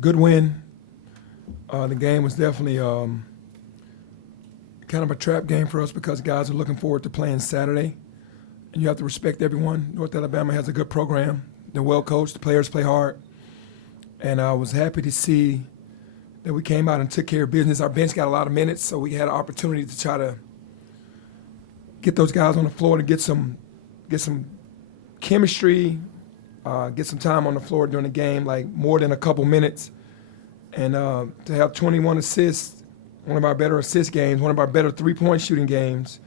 Good win. The game was definitely kind of a trap game for us because guys are looking forward to playing Saturday. And you have to respect everyone. North Alabama has a good program. They're well coached. The players play hard. And I was happy to see that we came out and took care of business. Our bench got a lot of minutes, so we had an opportunity to try to get those guys on the floor to get some chemistry, get some time on the floor during the game, like more than a couple minutes. And to have 21 assists, one of our better assist games, one of our better three-point shooting games.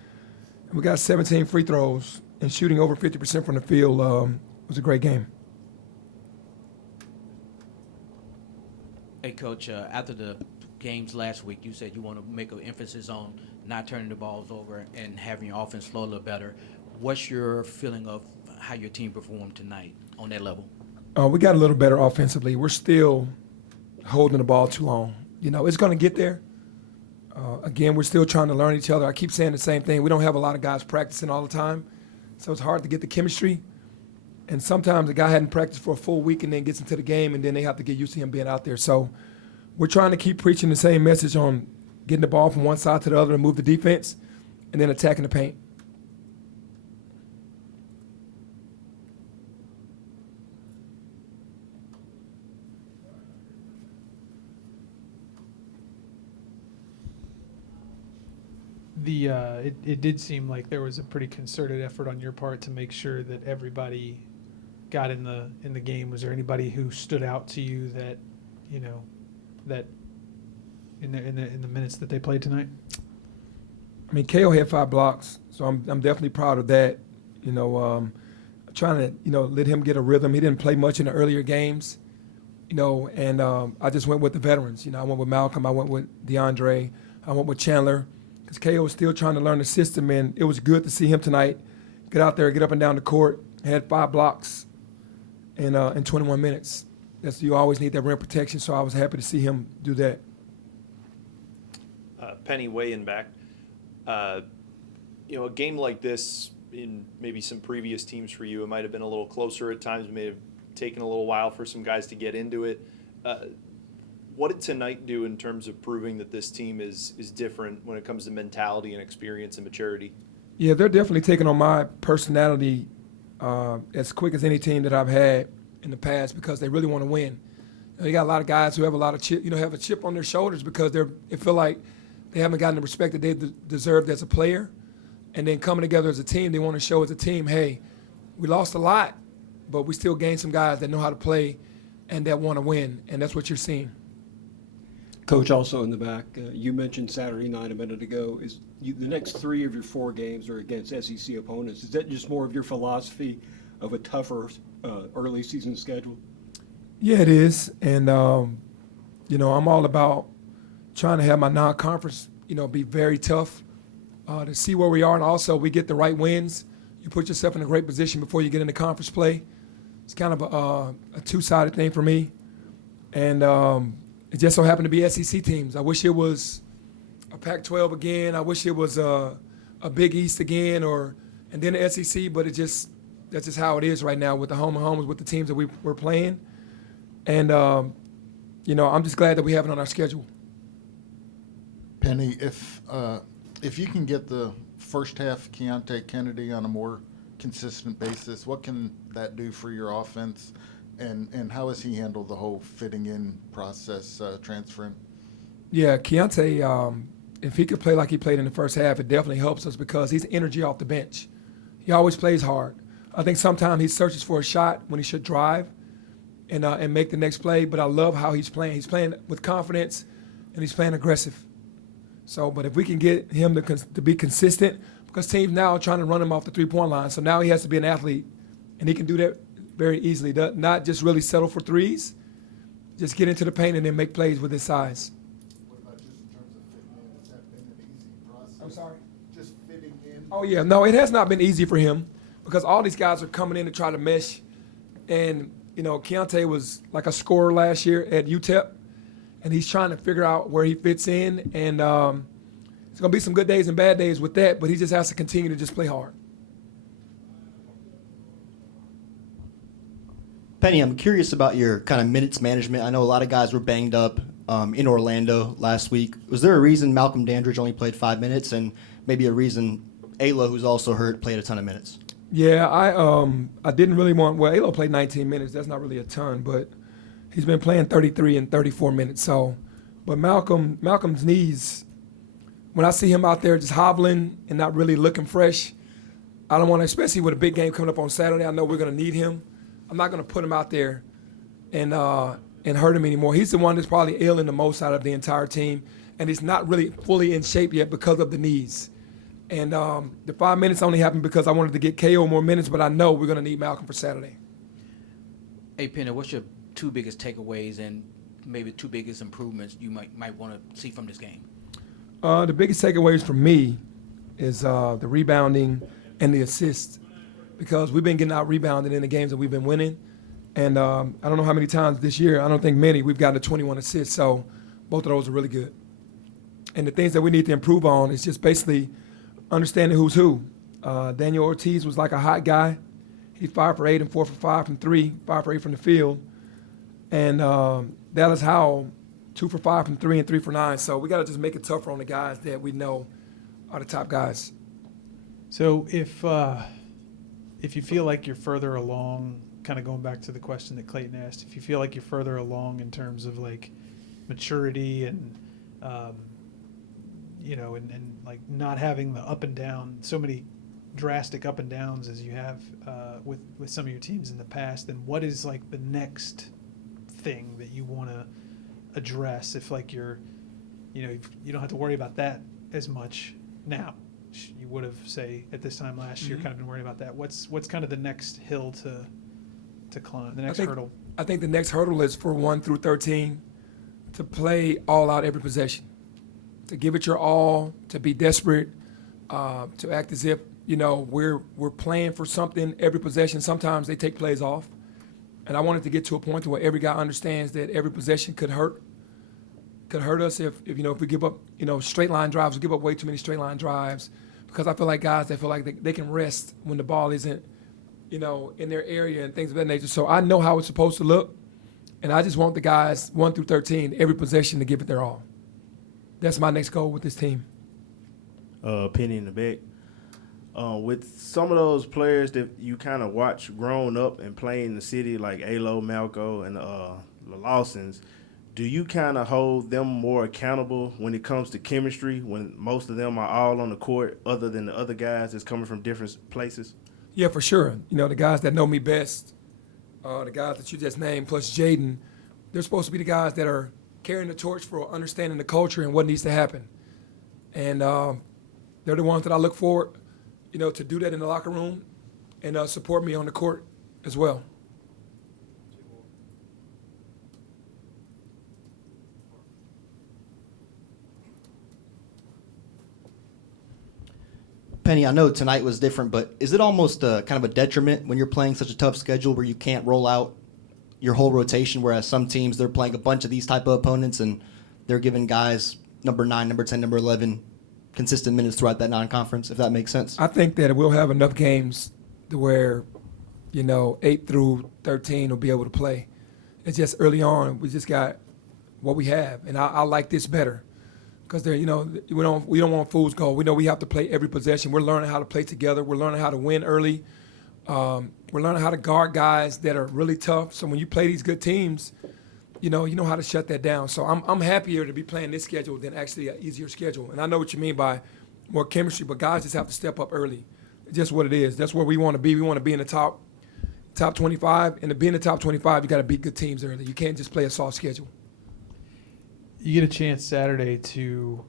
And we got 17 free throws and shooting over 50% from the field was a great game. Hey, Coach, after the games last week, you said you want to make an emphasis on not turning the balls over and having your offense flow a little better. What's your feeling of how your team performed tonight on that level? We got a little better offensively. We're still holding the ball too long. You know, it's going to get there. Again, we're still trying to learn each other. I keep saying the same thing. We don't have a lot of guys practicing all the time, so it's hard to get the chemistry. And sometimes a guy hadn't practiced for a full week and then gets into the game, and then they have to get used to him being out there. So we're trying to keep preaching the same message on getting the ball from one side to the other and move the defense, and then attacking the paint. It did seem like there was a pretty concerted effort on your part to make sure that everybody got in the game. Was there anybody who stood out to you that, you know, that in the minutes that they played tonight? I mean, KO had 5 blocks, so I'm definitely proud of that. You know, trying to let him get a rhythm. He didn't play much in the earlier games, and I just went with the veterans. I went with Malcolm, I went with DeAndre, I went with Chandler, because KO was still trying to learn the system, and it was good to see him tonight get out there, get up and down the court. Had 5 blocks in 21 minutes. You always need that rim protection, so I was happy to see him do that. Penny, weighing back, a game like this in maybe some previous teams for you, it might have been a little closer at times. It may have taken a little while for some guys to get into it. What did tonight do in terms of proving that this team is different when it comes to mentality and experience and maturity? Yeah, they're definitely taking on my personality as quick as any team that I've had in the past because they really want to win. You got a lot of guys who have a lot of have a chip on their shoulders because they feel like they haven't gotten the respect that they deserved as a player. And then coming together as a team, they want to show as a team, hey, we lost a lot, but we still gained some guys that know how to play and that want to win, and that's what you're seeing. Coach, also in the back, you mentioned Saturday night a minute ago. The next 3 of your 4 games are against SEC opponents. Is that just more of your philosophy of a tougher early season schedule? Yeah, it is. And, I'm all about trying to have my non-conference, be very tough to see where we are. And also we get the right wins. You put yourself in a great position before you get into conference play. It's kind of a two-sided thing for me. And it just so happened to be SEC teams. I wish it was a Pac-12 again. I wish it was a Big East again and then the SEC, but that's just how it is right now with the home and homes with the teams that we're playing. And, I'm just glad that we have it on our schedule. Penny, if you can get the first half Keontae Kennedy on a more consistent basis, what can that do for your offense? And how has he handled the whole fitting in process transferring? Yeah, Keontae, if he could play like he played in the first half, it definitely helps us because he's energy off the bench. He always plays hard. I think sometimes he searches for a shot when he should drive and make the next play, but I love how he's playing. He's playing with confidence, and he's playing aggressive. So, but if we can get him to be consistent, because teams now are trying to run him off the three-point line, so now he has to be an athlete, and he can do that very easily. Not just really settle for threes, just get into the paint and then make plays with his size. What about just in terms of fitting in? Has that been an easy process? I'm sorry? Just fitting in? Oh, yeah. No, it has not been easy for him because all these guys are coming in to try to mesh. And, Keontae was like a scorer last year at UTEP, and he's trying to figure out where he fits in. And it's going to be some good days and bad days with that, but he just has to continue to just play hard. Penny, I'm curious about your kind of minutes management. I know a lot of guys were banged up in Orlando last week. Was there a reason Malcolm Dandridge only played 5 minutes, and maybe a reason Alo, who's also hurt, played a ton of minutes? Yeah, I didn't really want. Well, Alo played 19 minutes. That's not really a ton, but he's been playing 33 and 34 minutes. So, but Malcolm's knees. When I see him out there just hobbling and not really looking fresh, I don't want to, especially with a big game coming up on Saturday. I know we're going to need him. I'm not going to put him out there and hurt him anymore. He's the one that's probably ailing the most out of the entire team, and he's not really fully in shape yet because of the knees. And the 5 minutes only happened because I wanted to get KO more minutes, but I know we're going to need Malcolm for Saturday. Hey, Penny, what's your 2 biggest takeaways and maybe 2 biggest improvements you might want to see from this game? The biggest takeaways for me is the rebounding and the assists, because we've been getting out rebounded in the games that we've been winning. And I don't know how many times this year, I don't think many, we've gotten to 21 assists. So both of those are really good. And the things that we need to improve on is just basically understanding who's who. Daniel Ortiz was like a hot guy. He's 5 for 8 and 4 for 5 from 3, 5 for 8 from the field. And Dallas Howell, 2 for 5 from 3 and 3 for 9. So we got to just make it tougher on the guys that we know are the top guys. So if you feel like you're further along, kind of going back to the question that Clayton asked, if you feel like you're further along in terms of like maturity and and like not having the up and down, so many drastic up and downs as you have with some of your teams in the past, then what is like the next thing that you want to address? If like you don't have to worry about that as much now. You would have, say, at this time last year, kind of been worried about that. What's kind of the next hill to climb, the next hurdle? I think the next hurdle is for 1 through 13 to play all out every possession, to give it your all, to be desperate, to act as if we're playing for something every possession. Sometimes they take plays off, and I wanted to get to a point to where every guy understands that every possession could hurt us if we give up straight line drives. We give up way too many straight line drives, because I feel like guys that feel like they can rest when the ball isn't in their area and things of that nature. So I know how it's supposed to look, and I just want the guys 1 through 13 every possession to give it their all. That's my next goal with this team. Penny in the back. With some of those players that you kind of watch growing up and playing in the city, like Alo, Malco, and the Lawsons, do you kind of hold them more accountable when it comes to chemistry, when most of them are all on the court other than the other guys that's coming from different places? Yeah, for sure. The guys that know me best, the guys that you just named, plus Jaden, they're supposed to be the guys that are carrying the torch for understanding the culture and what needs to happen. And they're the ones that I look forward, to do that in the locker room and support me on the court as well. Penny, I know tonight was different, but is it almost kind of a detriment when you're playing such a tough schedule where you can't roll out your whole rotation, whereas some teams, they're playing a bunch of these type of opponents and they're giving guys number 9, number 10, number 11 consistent minutes throughout that non-conference, if that makes sense? I think that we'll have enough games to where, 8 through 13 will be able to play. It's just early on, we just got what we have, and I like this better. Because we don't want fool's gold. We know we have to play every possession. We're learning how to play together. We're learning how to win early. We're learning how to guard guys that are really tough. So when you play these good teams, you know how to shut that down. So I'm happier to be playing this schedule than actually an easier schedule. And I know what you mean by more chemistry, but guys just have to step up early. It's just what it is. That's where we want to be. We want to be in the top 25. And to be in the top 25, you got to beat good teams early. You can't just play a soft schedule. You get a chance Saturday to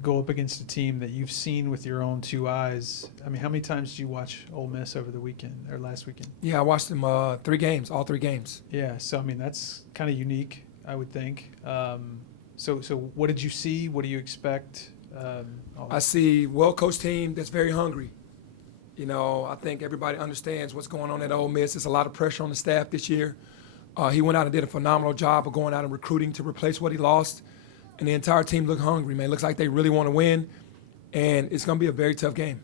go up against a team that you've seen with your own 2 eyes. I mean, how many times did you watch Ole Miss over the weekend or last weekend? Yeah, I watched them 3 games, all 3 games. Yeah, so I mean that's kind of unique, I would think. So what did you see? What do you expect? I see a well-coached team that's very hungry. I think everybody understands what's going on at Ole Miss. There's a lot of pressure on the staff this year. He went out and did a phenomenal job of going out and recruiting to replace what he lost. And the entire team looked hungry, man. Looks like they really want to win. And it's going to be a very tough game.